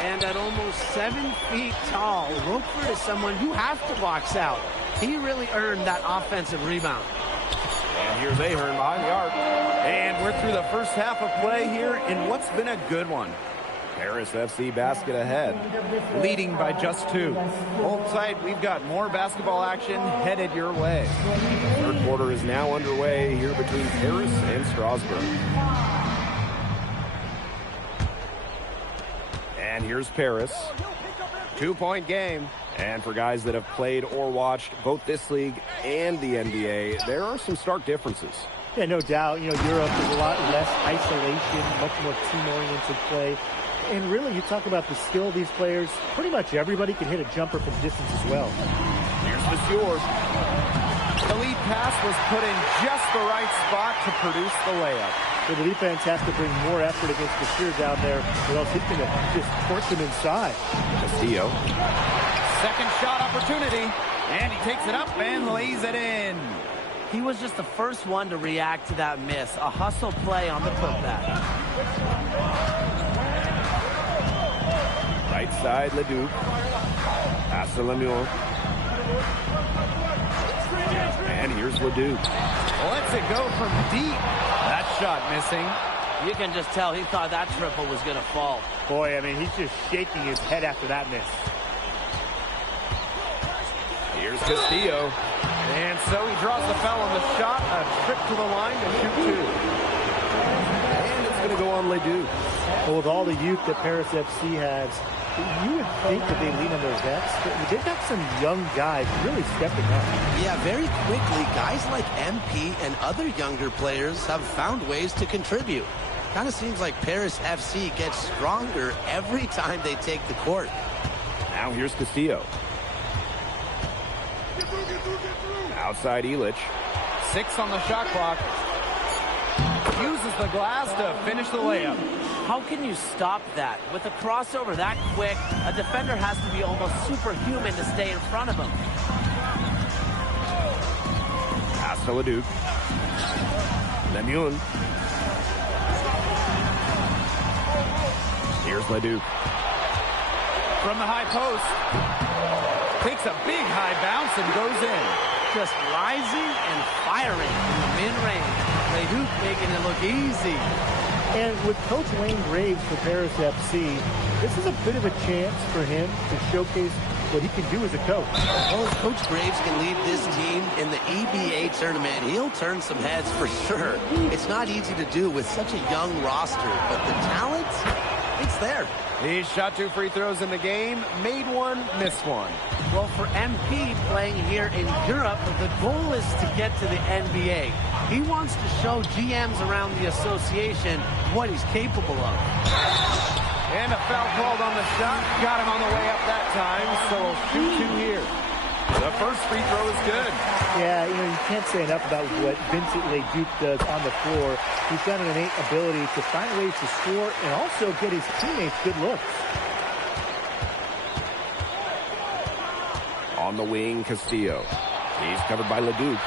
And at almost 7 feet tall, Roquefort is someone you have to box out. He really earned that offensive rebound. And here's Ahern behind the arc. And we're through the first half of play here in what's been a good one. Paris FC basket ahead. Leading by just 2. Hold tight, we've got more basketball action headed your way. Third quarter is now underway here between Paris and Strasburg. And here's Paris. 2-point game. And for guys that have played or watched both this league and the NBA, there are some stark differences. Yeah, no doubt. You know, Europe is a lot less isolation, much more team-oriented play. And really, you talk about the skill of these players, pretty much everybody can hit a jumper from distance as well. Here's Monsieur. The lead pass was put in just the right spot to produce the layup. So the defense has to bring more effort against Monsieur down there, or else he's going to just force him inside. Castillo. Second shot opportunity, and he takes it up and lays it in. He was just the first one to react to that miss. A hustle play on the putback. Right side, Leduc. Pass to Lemieux. And here's Leduc. Lets it go from deep. That shot missing. You can just tell he thought that triple was going to fall. Boy, I mean, he's just shaking his head after that miss. Here's Castillo. And so he draws the foul on the shot. A trip to the line to shoot 2. And it's going to go on Leduc. Well, with all the youth that Paris FC has, you would think that they lean on their vets, but they've got some young guys really stepping up. Yeah, very quickly, guys like MP and other younger players have found ways to contribute. Kind of seems like Paris FC gets stronger every time they take the court. Now here's Castillo. Outside Illich. 6 on the shot clock. Uses the glass to finish the layup. How can you stop that? With a crossover that quick, a defender has to be almost superhuman to stay in front of him. Pass to Leduc. Lemieux. Here's Leduc. From the high post. Takes a big high bounce and goes in. Just rising and firing in the mid-range. Leduc making it look easy. And with Coach Wayne Graves for Paris FC, this is a bit of a chance for him to showcase what he can do as a coach. Well, if Coach Graves can lead this team in the EBA tournament, he'll turn some heads for sure. It's not easy to do with such a young roster, but the talent, it's there. He shot 2 free throws in the game, made 1, missed 1. Well, for MP playing here in Europe, the goal is to get to the NBA. He wants to show GMs around the association what he's capable of. And a foul called on the shot. Got him on the way up that time, so we'll shoot 2 here. The first free throw is good. Yeah, you know, you can't say enough about what Vincent Leduc does on the floor. He's got an innate ability to find ways to score and also get his teammates good looks. On the wing, Castillo. He's covered by Leduc.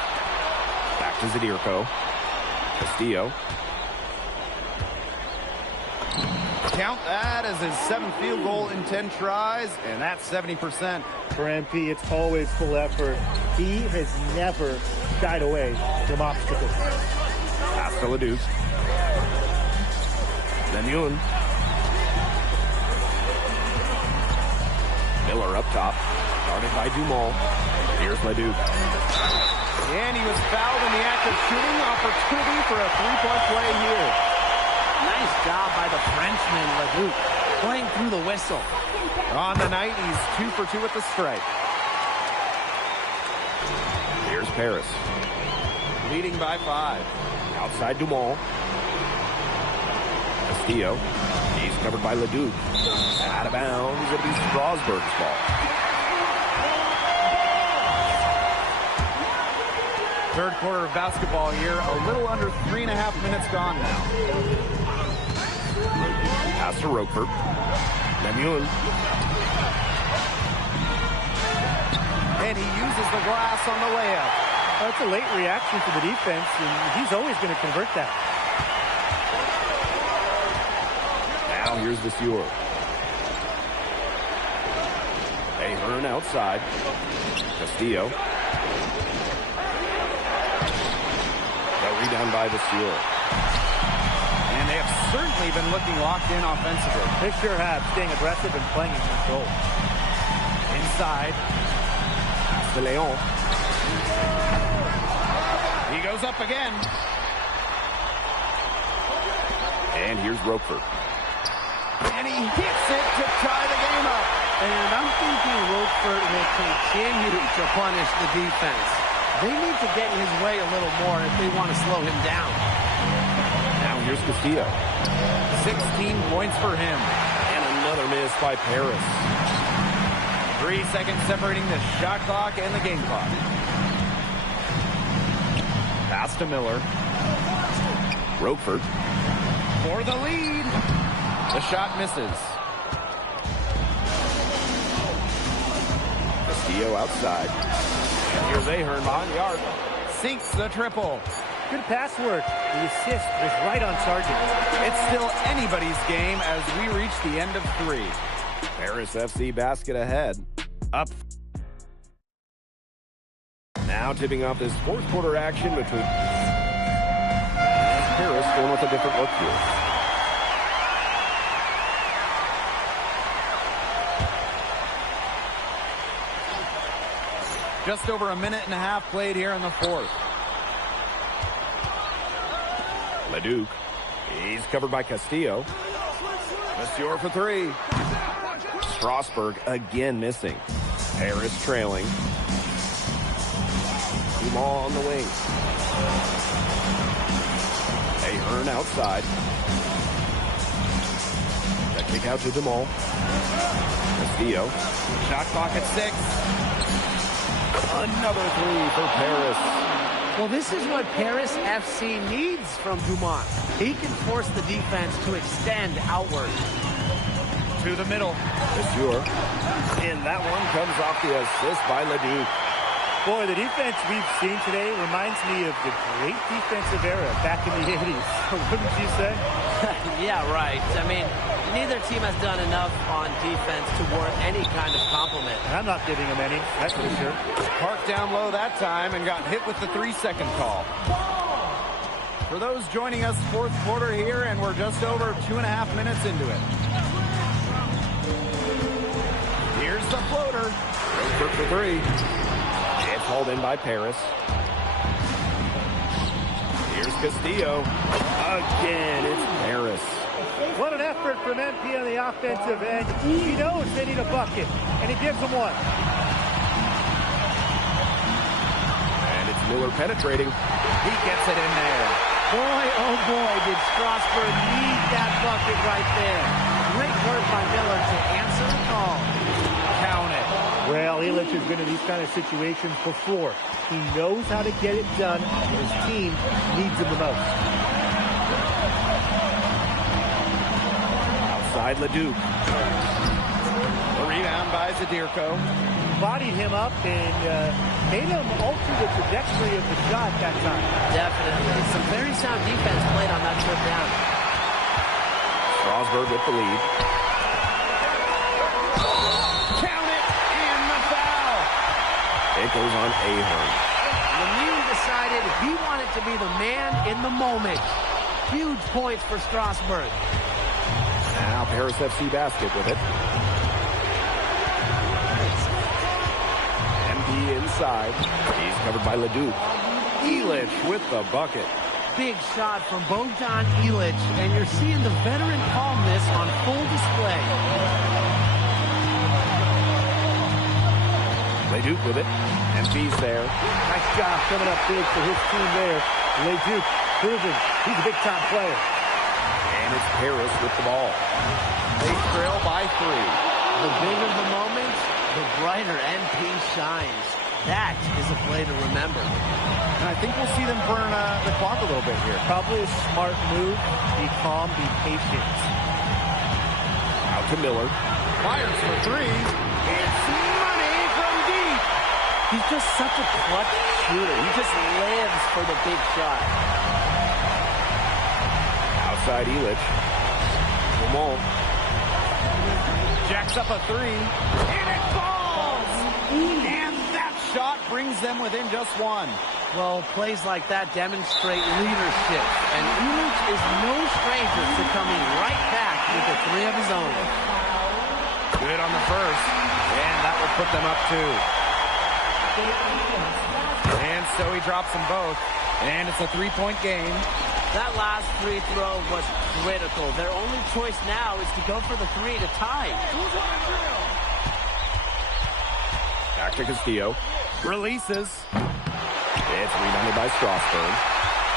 Back to Zadirko. Castillo. Count that as his 7th field goal in 10 tries, and that's 70%. For MP, it's always full effort. He has never shied away from obstacles. Pass to Leduc. Lemuel. Miller up top. Guarded by Dumont. Here's Leduc. And he was fouled in the act of shooting. Opportunity for a three-point play here. Nice job by the Frenchman, Leduc, playing through the whistle. On the night, he's 2 for 2 at the stripe. Here's Paris. Leading by 5. Outside Dumont. Castillo. He's covered by Leduc. Out of bounds. It'll be Strasburg's ball. Third quarter of basketball here. A little under 3.5 minutes gone now. Pass to Roquefort. Lemuel. And he uses the glass on the layup. That's a late reaction to the defense, and he's always going to convert that. Now here's the Sieur. Ahern outside. Castillo. The rebound by the Sieur. And they have certainly been looking locked in offensively. They sure have, staying aggressive and playing in control. Inside. De Leon. He goes up again. And here's Roquefort. And he hits it to tie the game up. And I'm thinking Roquefort will continue to punish the defense. They need to get in his way a little more if they want to slow him down. Now here's Castillo. 16 points for him. And another miss by Paris. 3 seconds separating the shot clock and the game clock. Pass to Miller. Roquefort. For the lead. The shot misses. Castillo outside. And here's Ahern behind the arc. Sinks the triple. Good pass work. The assist was right on target. It's still anybody's game as we reach the end of 3. Paris FC basket ahead. Up. Now tipping off this fourth quarter action between Paris going with a different look here. Just over 1.5 minutes played here in the fourth. Leduc. He's covered by Castillo. Monsieur for 3. Strasburg again missing. Paris trailing. Dumont on the wing. Ahern outside. That kick out to Dumont. Castillo. Shot clock at 6. Another 3 for Paris. Well, this is what Paris FC needs from Dumont. He can force the defense to extend outward. To the middle. Monsieur. And that one comes off the assist by Leduc. Boy, the defense we've seen today reminds me of the great defensive era back in the 80s. Wouldn't you say? Yeah, right. I mean, neither team has done enough on defense to warrant any kind of compliment. I'm not giving them any, that's for sure. Parked down low that time and got hit with the 3-second call. For those joining us, fourth quarter here, and we're just over 2.5 minutes into it. Here's the floater. Roquefort for 3. It's hauled in by Paris. Here's Castillo. Again, it's Paris. What an effort from MP on the offensive end. He knows they need a bucket, and he gives them one. And it's Miller penetrating. He gets it in there. Boy, oh boy, did Strasburg need that bucket right there. Great work by Miller to answer the call. Count it. Well, Illich has been in these kind of situations before. He knows how to get it done, and his team needs him the most. Outside Leduc. The rebound by Zadirko. Bodied him up and made him alter the trajectory of the shot that time. Definitely. Some very sound defense played on that trip down. Strasburg with the lead. Count it, and the foul. It goes on Ahern. Lemieux decided he wanted to be the man in the moment. Huge points for Strasbourg. Now Paris FC Basket with it. MP inside. He's covered by Leduc. Ilic with the bucket. Big shot from Bogdan Ilic, and you're seeing the veteran calmness on full display. Leduc with it. MP's there. Nice job coming up big for his team there. Leduc proving he's a big-time player. And it's Paris with the ball. They trail by 3. The bigger the moment, the brighter MP shines. That is a play to remember. And I think we'll see them burn the clock a little bit here. Probably a smart move. Be calm, be patient. Out to Miller. Fires for 3. It's money from deep. He's just such a clutch shooter. He just lives for the big shot. Outside Ilic. Lamont. Jacks up a 3. And it falls! And that shot brings them within just 1. Well, plays like that demonstrate leadership. And Ilic is no stranger to coming right back with a 3 of his own. Good on the first. And that will put them up 2. And so he drops them both. And it's a 3-point game. That last free throw was critical. Their only choice now is to go for the 3 to tie. Back to Castillo. Releases. It's rebounded by Strasbourg.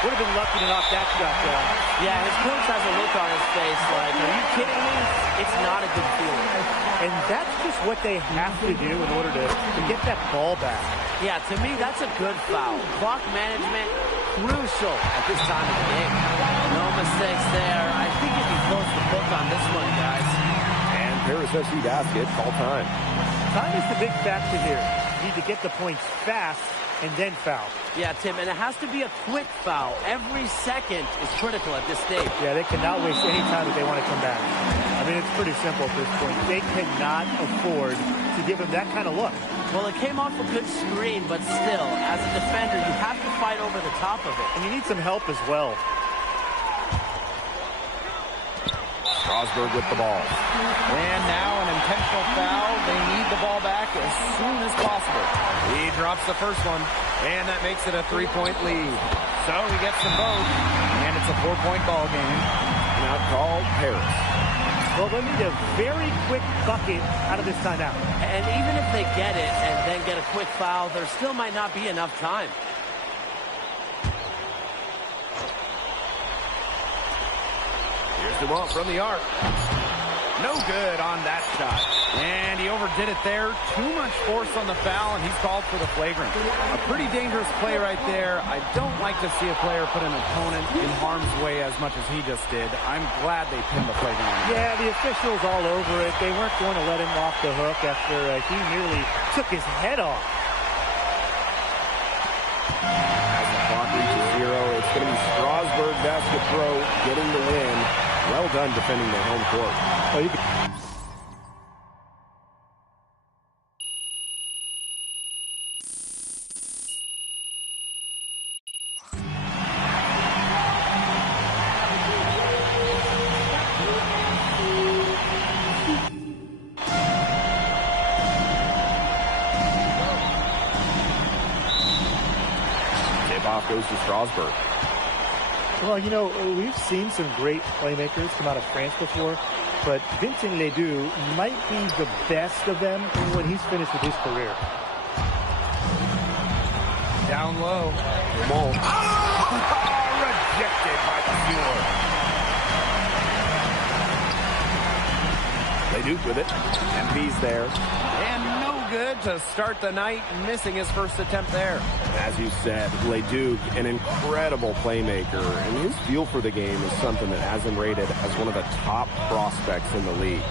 Would have been lucky to knock that shot down. Yeah, his coach has a look on his face like, are you kidding me? It's not a good feeling. And that's just what they have to do in order to get that ball back. Yeah, to me, that's a good foul. Clock management, crucial at this time of the game. No mistakes there. I think you can close the book on this one, guys. And Paris FC Basket, call time. Time is the big factor here. You need to get the points fast and then foul. Yeah, Tim, and it has to be a quick foul. Every second is critical at this stage. Yeah, they cannot waste any time if they want to come back. I mean, it's pretty simple at this point. They cannot afford to give him that kind of look. Well, it came off a good screen, but still, as a defender, you have to fight over the top of it. And you need some help as well. Strasbourg with the ball. And now an intentional foul. They need the ball back as soon as possible. He drops the first one, and that makes it a 3-point lead. So he gets them both, and it's a 4-point ball game. Now called Paris. Well, they need a very quick bucket out of this timeout. And even if they get it and then get a quick foul, there still might not be enough time. Here's Dumont from the arc. No good on that shot. And he overdid it there. Too much force on the foul, and he's called for the flagrant. A pretty dangerous play right there. I don't like to see a player put an opponent in harm's way as much as he just did. I'm glad they pinned the flagrant on him. Yeah, the officials all over it. They weren't going to let him off the hook after he nearly took his head off. As the clock reaches 0, it's going to be Strasbourg Basket Pro getting the win. Well done defending their home court. Oh, you can... Tip-off goes to Strasbourg. Well, you know, we've seen some great playmakers come out of France before, but Vincent Ledoux might be the best of them when he's finished with his career. Down low. Lamont. Rejected by the Leduc with it. MP's there. And no good to start the night, missing his first attempt there. As you said, Leduc, an incredible playmaker, and his feel for the game is something that has him rated as one of the top prospects in the league.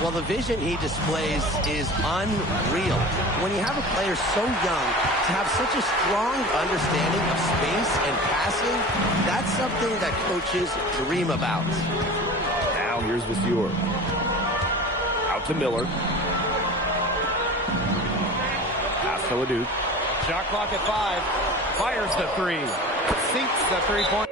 Well, the vision he displays is unreal. When you have a player so young, to have such a strong understanding of space and passing, that's something that coaches dream about. Now here's Vasseur. Out to Miller. Pass to Leduc. Shot clock at 5. Fires the 3. Sinks the 3-point.